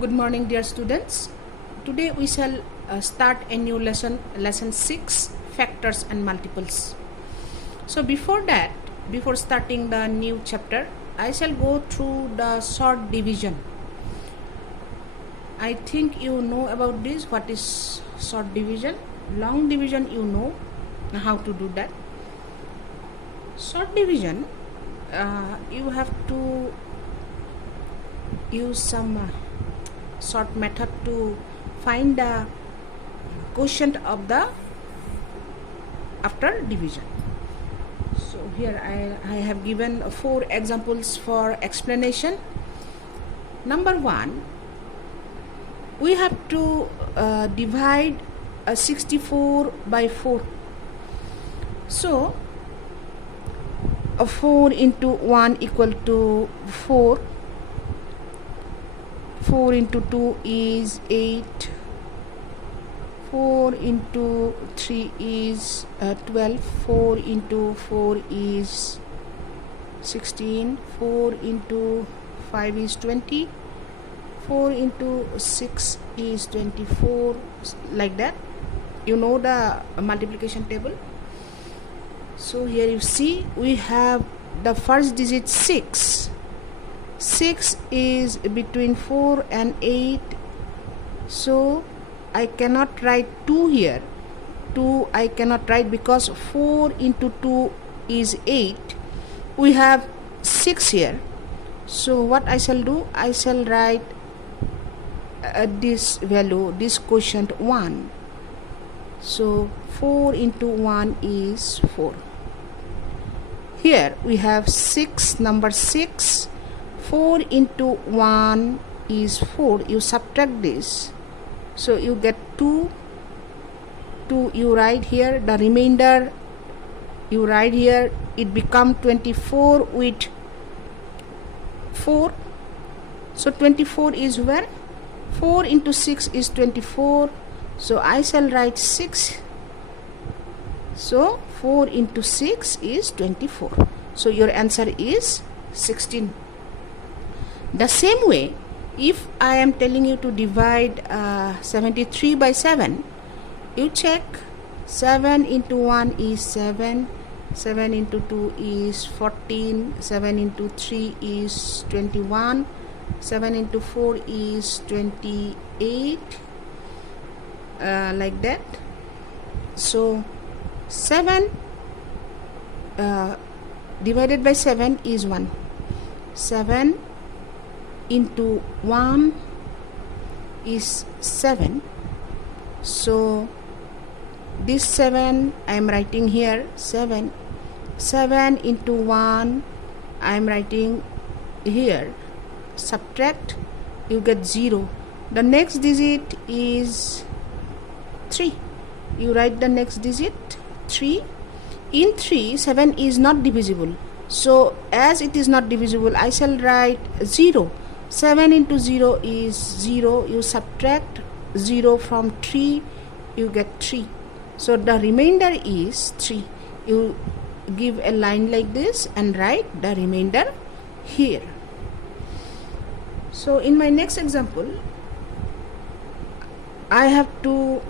Good morning, dear students. Today we shall start a new lesson, lesson 6, factors and multiples. So before starting the new chapter, I shall go through the short division. I think you know about this, what is short division. Long division you know how to do that. Short division, you have to use some short method to find the quotient of the after division. So here I have given 4 examples for explanation. Number 1, we have to divide 64 by 4. So 4 into 1 equal to 4. 4 into 2 is 8. 4 into 3 is 12. 4 into 4 is 16. 4 into 5 is 20. 4 into 6 is 24. Like that. You know the multiplication table. So here you see we have the first digit 6. 6 is between 4 and 8. So I cannot write 2 here. 2 I cannot write because 4 into 2 is 8. We have 6 here. So what I shall do? I shall write this value, this quotient 1. So 4 into 1 is 4. Here we have 6, number 6. 4 into 1 is 4. You subtract this. So you get 2. 2 you write here. The remainder you write here. It become 24 with 4. So 24 is where? 4 into 6 is 24. So I shall write 6. So 4 into 6 is 24. So your answer is 16. The same way, if I am telling you to divide 73 by 7, you check. 7 into 1 is 7. 7 into 2 is 14. 7 into 3 is 21. 7 into 4 is 28. Like that. So 7 divided by 7 is 1. 7 into 1 is 7. So this 7 I am writing here. 7 into 1 I am writing here. Subtract, you get 0. The next digit is 3. You write the next digit 3. In 3, 7 is not divisible. So as it is not divisible, I shall write 0. 7 into 0 is 0. You subtract 0 from 3, you get 3. So the remainder is 3. You give a line like this and write the remainder here. So in my next example, I have to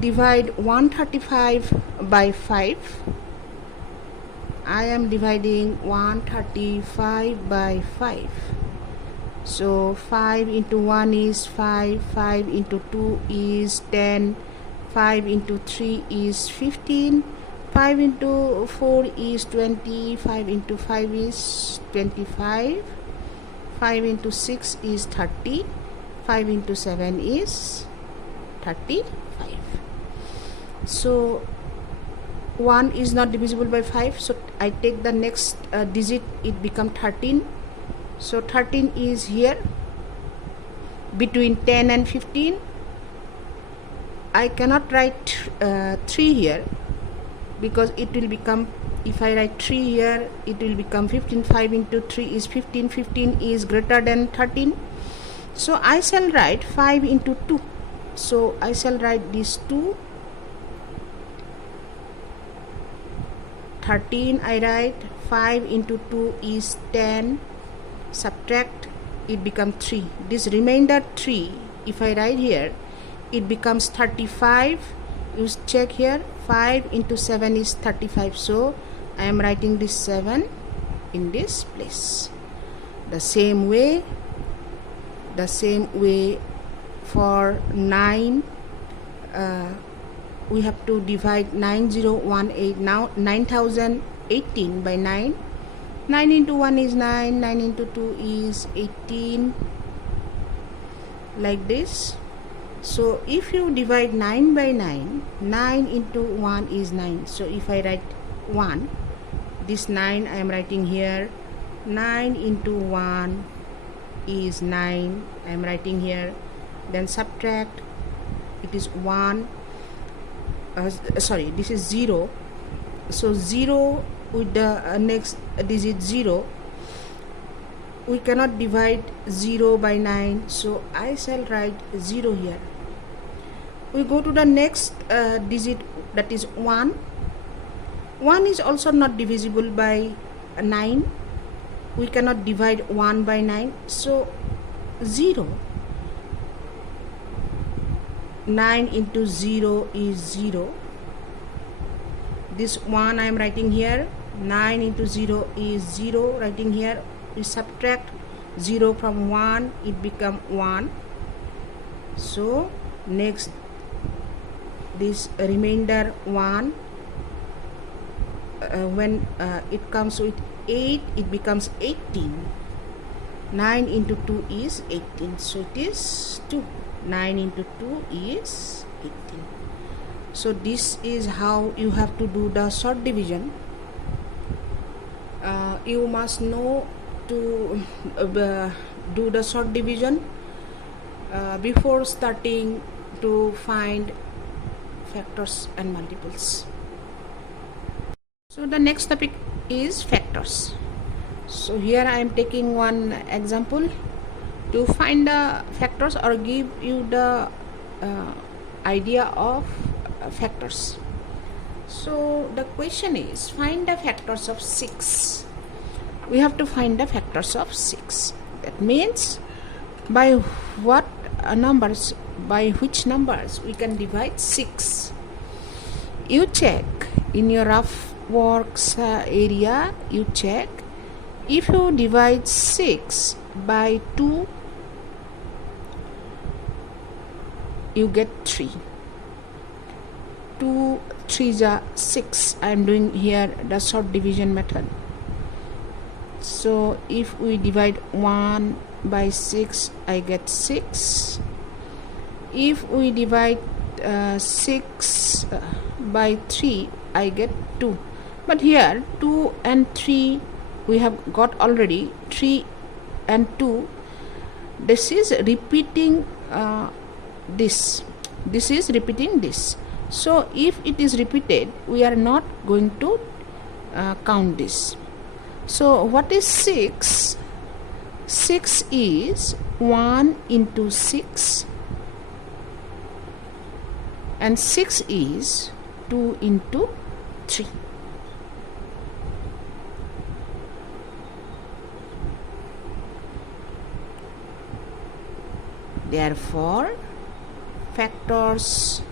divide 135 by 5. I am dividing 135 by 5. So 5 into 1 is 5. 5 into 2 is 10. 5 into 3 is 15. 5 into 4 is 20. 5 into 5 is 25. 5 into 6 is 30. 5 into 7 is 35. So 1 is not divisible by 5. So I take the next digit, it become 13. So 13 is here between 10 and 15. I cannot write 3 here because it will become, if I write 3 here, it will become 15. 5 into 3 is 15. 15 is greater than 13. So I shall write 5 into 2. So I shall write this 2. 13 I write. 5 into 2 is 10. Subtract, it becomes 3. This remainder 3, if I write here, it becomes 35. You check here, 5 into 7 is 35. So I am writing this 7 in this place. The same way for 9, we have to divide 9018. Now 9018 by 9. 9 into 1 is 9, 9 into 2 is 18, like this. So if you divide 9 by 9, 9 into 1 is 9. So if I write 1, this 9 I am writing here. 9 into 1 is 9. I am writing here. Then subtract. It is 1. Sorry, this is 0. So 0 with the next digit 0. We cannot divide 0 by 9. So I shall write 0 here. We go to the next digit, that is 1. 1 is also not divisible by 9. We cannot divide 1 by 9. So 0. 9 into 0 is 0. This 1 I am writing here. 9 into 0 is 0. Writing here. We subtract 0 from 1. It becomes 1. So next, this remainder 1, when it comes with 8, it becomes 18. 9 into 2 is 18. So it is 2. 9 into 2 is 18. So this is how you have to do the short division. You must know to do the short division before starting to find factors and multiples. So the next topic is factors. So here I am taking one example to find the factors or give you the idea of factors. So the question is, find the factors of 6. We have to find the factors of 6. That means by what numbers, by which numbers we can divide 6. You check in your rough works area, you check. If you divide 6 by 2, you get 3. 2 3s are 6. I am doing here the short division method. So if we divide 1 by 6, I get 6. If we divide 6 by 3, I get 2. But here 2 and 3 we have got already. 3 and 2, this is repeating this. This is repeating this. So if it is repeated, we are not going to count this. So what is 6? 6 is 1 into 6, and 6 is 2 into 3. Therefore, factors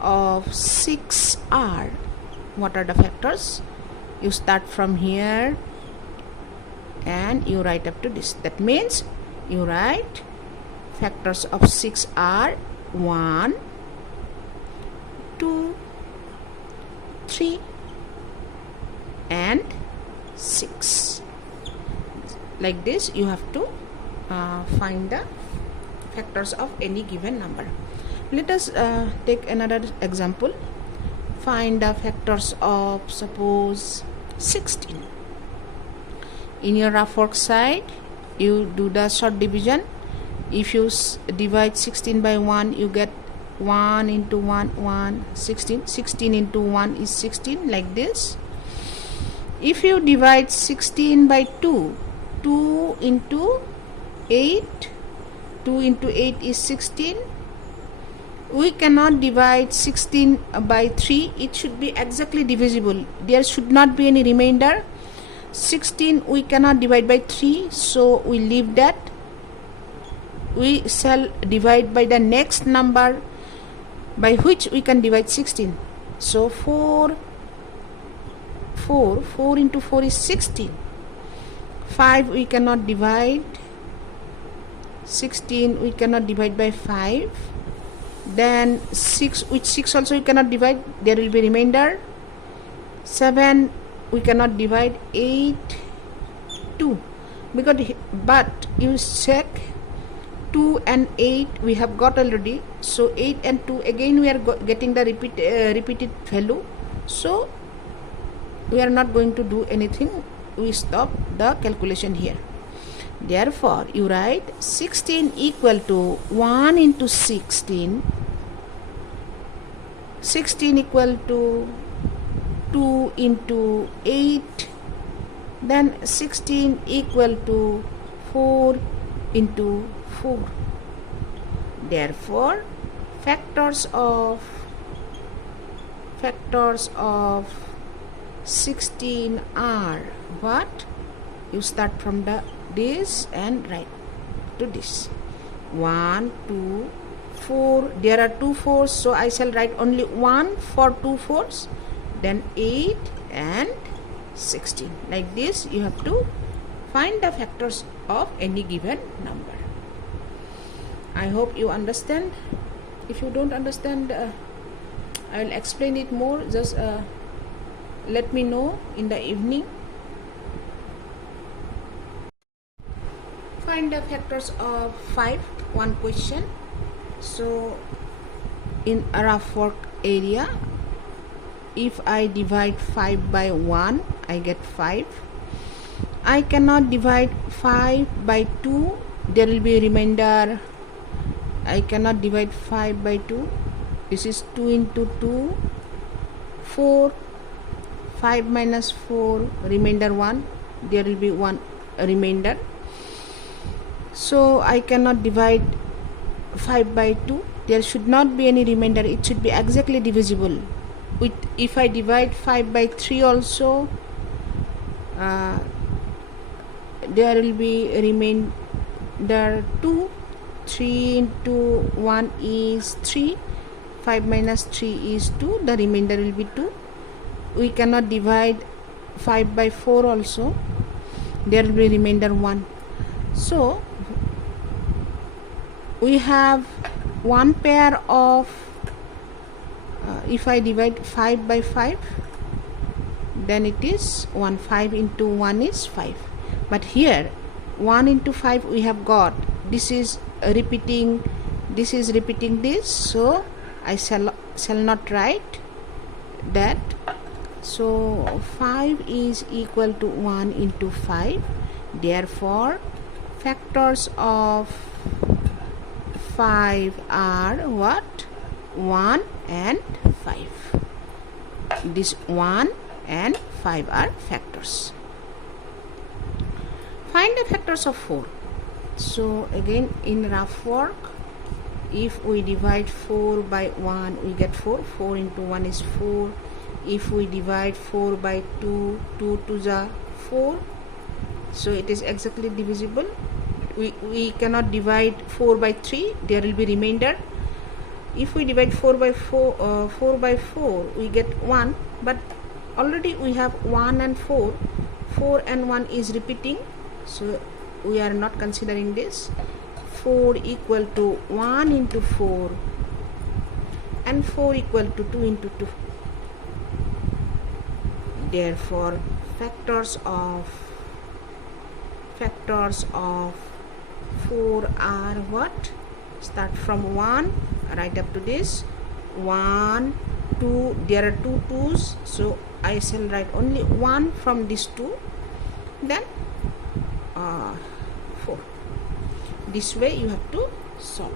of 6 are, what are the factors? You start from here and you write up to this. That means you write factors of 6 are 1, 2, 3 and 6. Like this you have to find the factors of any given number. Let us take another example. Find the factors of, suppose, 16. In your rough work side, you do the short division. If you divide 16 by 1, you get 1 into 1, 1, 16. 16 into 1 is 16, like this. If you divide 16 by 2, 2 into 8, 2 into 8 is 16. We cannot divide 16 by 3. It should be exactly divisible. There should not be any remainder. 16 we cannot divide by 3, so we leave that. we shall divide by the next number by which we can divide 16. So 4 into 4 is 16. 5 we cannot divide, 16 we cannot divide by 5. Then 6, with 6 also we cannot divide, there will be remainder. 7 we cannot divide, 8, 2, but you check 2 and 8 we have got already, so 8 and 2 again we are getting the repeated value, so we are not going to do anything, we stop the calculation here. Therefore you write 16 equal to 1 into 16, 16 equal to 2 into 8, then 16 equal to 4 into 4. Therefore factors of 16 are what? You start from this and write to this. 1, 2, 4. There are 2 4s, so I shall write only 1 for 2 4s. Then 8 and 16. Like this you have to find the factors of any given number. I hope you understand. If you don't understand, I will explain it more. Just let me know in the evening. Find the factors of 5, one question. So in a rough work area, if I divide 5 by 1, I get 5. I cannot divide 5 by 2, there will be a remainder. I cannot divide 5 by 2, this is 2 into 2, 4, 5 minus 4, remainder 1, there will be 1 remainder. So I cannot divide 5 by 2, there should not be any remainder, it should be exactly divisible. If I divide 5 by 3 also, there will be a remainder 2. 3 into 1 is 3, 5 minus 3 is 2, the remainder will be 2. We cannot divide 5 by 4 also, there will be remainder 1. So we have one pair of if I divide 5 by 5, then it is 1. 5 into 1 is 5. But here 1 into 5 we have got, this is repeating this, so I shall not write that. So 5 is equal to 1 into 5. Therefore factors of 5 are what? 1 and 5. This 1 and 5 are factors. Find the factors of 4. So again in rough work, if we divide 4 by 1 we get 4. 4 into 1 is 4. If we divide 4 by 2, 2 to the 4, so it is exactly divisible. We cannot divide 4 by 3, there will be remainder. If we divide 4 by 4, we get 1, but already we have 1 and 4. 4 and 1 is repeating, so we are not considering this. 4 equal to 1 into 4 and 4 equal to 2 into 2. Therefore factors of 4 are what? Start from 1 right up to this. 1, 2, there are 2 2's, so I shall write only 1 from these 2, then 4. This way you have to solve.